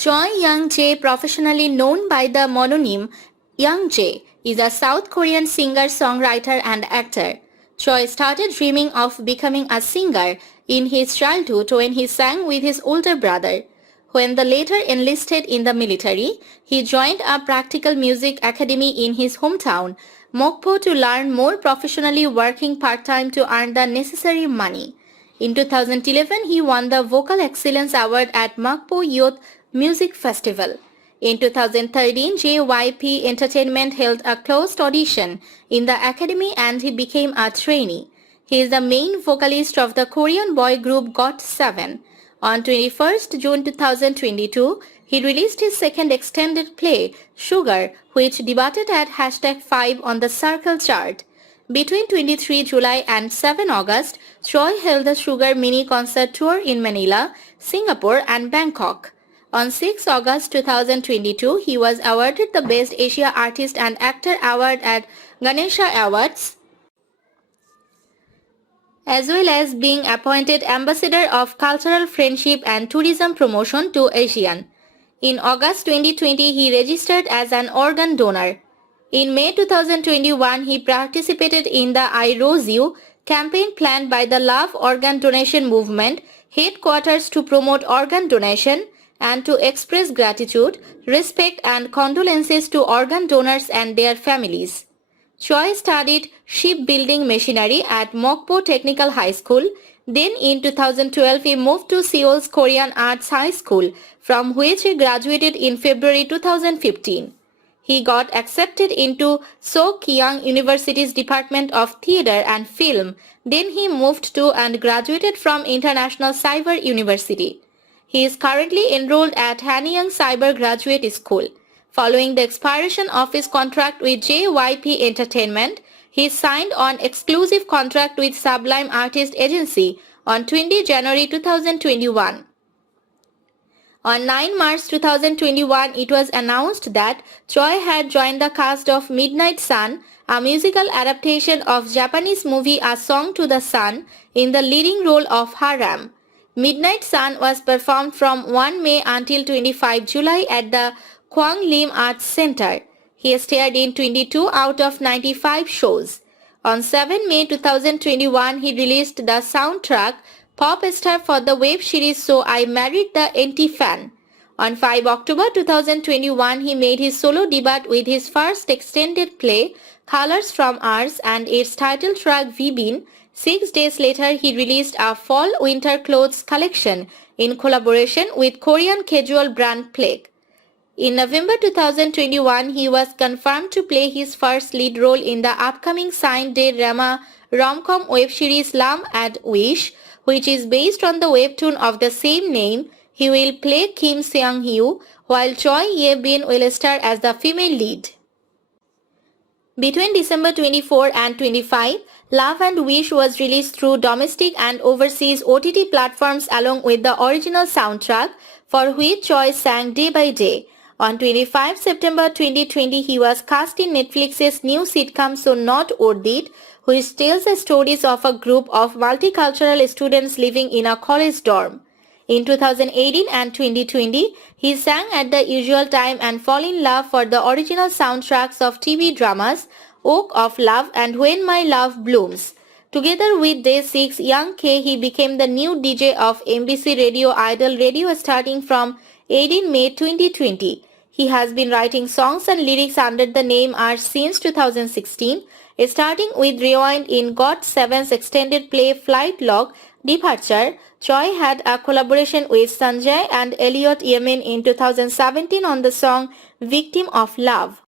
Choi Young-jae, professionally known by the mononym Youngjae, is a South Korean singer, songwriter and actor. Choi started dreaming of becoming a singer in his childhood when he sang with his older brother. When the latter enlisted in the military, he joined a practical music academy in his hometown, Mokpo, to learn more professionally, working part-time to earn the necessary money. In 2011, he won the Vocal Excellence Award at Mokpo Youth Music Festival. In 2013, JYP Entertainment held a closed audition in the academy and he became a trainee. He is the main vocalist of the Korean boy group Got7. On 21st June 2022, he released his second extended play, Sugar, which debuted at #5 on the Circle chart. Between 23 July and 7 August, Choi held the Sugar mini concert tour in Manila, Singapore and Bangkok. On 6 August 2022, he was awarded the Best Asia Artist and Actor Award at Ganesha Awards, as well as being appointed Ambassador of Cultural Friendship and Tourism Promotion to ASEAN. In August 2020, he registered as an organ donor. In May 2021, he participated in the I Rose You campaign planned by the Love Organ Donation Movement headquarters to promote organ donation and to express gratitude, respect and condolences to organ donors and their families. Choi studied shipbuilding machinery at Mokpo Technical High School. Then in 2012 he moved to Seoul's Korean Arts High School, from which he graduated in February 2015. He got accepted into Sokyang University's Department of Theatre and Film. Then he moved to and graduated from International Cyber University. He is currently enrolled at Hanyang Cyber Graduate School. Following the expiration of his contract with JYP Entertainment, he signed on exclusive contract with Sublime Artist Agency on 20 January 2021. On 9 March 2021, it was announced that Choi had joined the cast of Midnight Sun, a musical adaptation of Japanese movie A Song to the Sun, in the leading role of Haram. Midnight Sun was performed from 1 May until 25 July at the Kwang Lim Arts Center. He starred in 22 out of 95 shows. On 7 May 2021, he released the soundtrack Pop Star for the web series So I Married the Anti-Fan. On 5 October 2021, he made his solo debut with his first extended play, Colors from Ours, and its title track Vibin. 6 days later, he released a fall-winter clothes collection in collaboration with Korean casual brand Plague. In November 2021, he was confirmed to play his first lead role in the upcoming Sign-Day drama rom-com web series Lam and Wish, which is based on the webtoon of the same name. He will play Kim Seung-hyo, while Choi Ye-bin will star as the female lead. Between December 24 and 25, Love and Wish was released through domestic and overseas OTT platforms along with the original soundtrack, for which Choi sang Day by Day. On 25 September 2020, he was cast in Netflix's new sitcom So Not Worth It, which tells the stories of a group of multicultural students living in a college dorm. In 2018 and 2020, he sang At the Usual Time and Fall in Love for the original soundtracks of TV dramas Oak of Love and When My Love Blooms. Together with Day 6 Youngjae, he became the new DJ of MBC Radio Idol Radio starting from 18 May 2020. He has been writing songs and lyrics under the name Art since 2016, starting with Rewind in Got7's extended play Flight Log Departure. Choi had a collaboration with Sanjay and Elliot Yemen in 2017 on the song Victim of Love.